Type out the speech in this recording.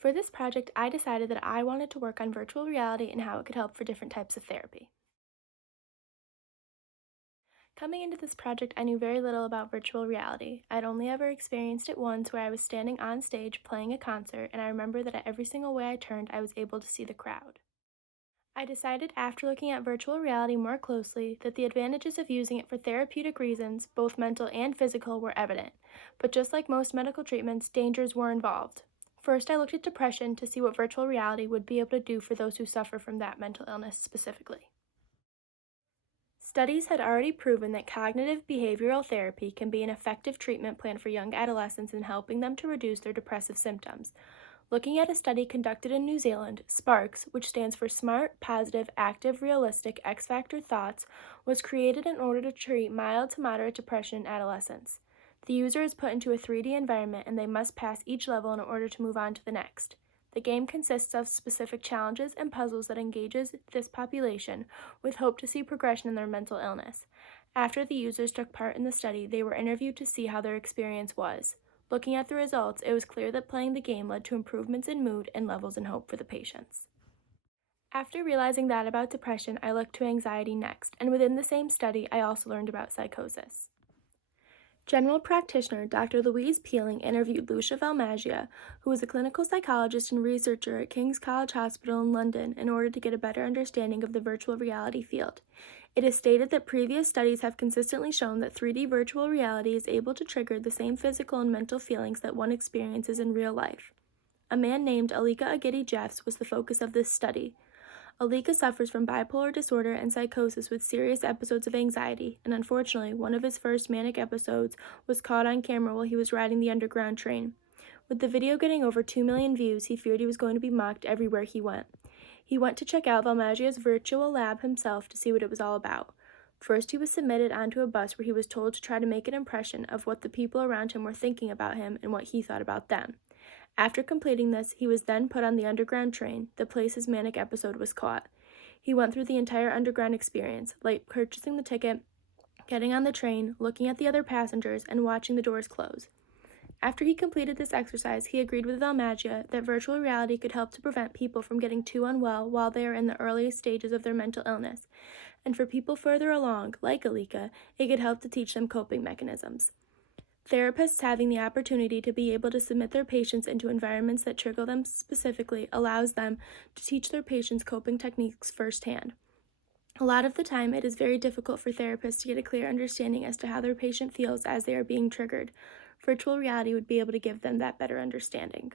For this project, I decided that I wanted to work on virtual reality and how it could help for different types of therapy. Coming into this project, I knew very little about virtual reality. I'd only ever experienced it once where I was standing on stage playing a concert, and I remember that at every single way I turned, I was able to see the crowd. I decided after looking at virtual reality more closely that the advantages of using it for therapeutic reasons, both mental and physical, were evident. But just like most medical treatments, dangers were involved. First, I looked at depression to see what virtual reality would be able to do for those who suffer from that mental illness specifically. Studies had already proven that cognitive behavioral therapy can be an effective treatment plan for young adolescents in helping them to reduce their depressive symptoms. Looking at a study conducted in New Zealand, SPARKS, which stands for Smart, Positive, Active, Realistic X Factor Thoughts, was created in order to treat mild to moderate depression in adolescents. The user is put into a 3D environment and they must pass each level in order to move on to the next. The game consists of specific challenges and puzzles that engages this population with hope to see progression in their mental illness. After the users took part in the study, they were interviewed to see how their experience was. Looking at the results, it was clear that playing the game led to improvements in mood and levels in hope for the patients. After realizing that about depression, I looked to anxiety next, and within the same study, I also learned about psychosis. General practitioner Dr. Louise Peeling interviewed Lucia Valmagia, who was a clinical psychologist and researcher at King's College Hospital in London, in order to get a better understanding of the virtual reality field. It is stated that previous studies have consistently shown that 3D virtual reality is able to trigger the same physical and mental feelings that one experiences in real life. A man named Alika Agiti Jeffs was the focus of this study. Alika suffers from bipolar disorder and psychosis with serious episodes of anxiety, and unfortunately, one of his first manic episodes was caught on camera while he was riding the underground train. With the video getting over 2 million views, he feared he was going to be mocked everywhere he went. He went to check out Valmagia's virtual lab himself to see what it was all about. First, he was submitted onto a bus where he was told to try to make an impression of what the people around him were thinking about him and what he thought about them. After completing this, he was then put on the underground train, the place his manic episode was caught. He went through the entire underground experience, like purchasing the ticket, getting on the train, looking at the other passengers, and watching the doors close. After he completed this exercise, he agreed with Valmagia that virtual reality could help to prevent people from getting too unwell while they are in the earliest stages of their mental illness, and for people further along, like Alika, it could help to teach them coping mechanisms. Therapists having the opportunity to be able to submit their patients into environments that trigger them specifically allows them to teach their patients coping techniques firsthand. A lot of the time, it is very difficult for therapists to get a clear understanding as to how their patient feels as they are being triggered. Virtual reality would be able to give them that better understanding.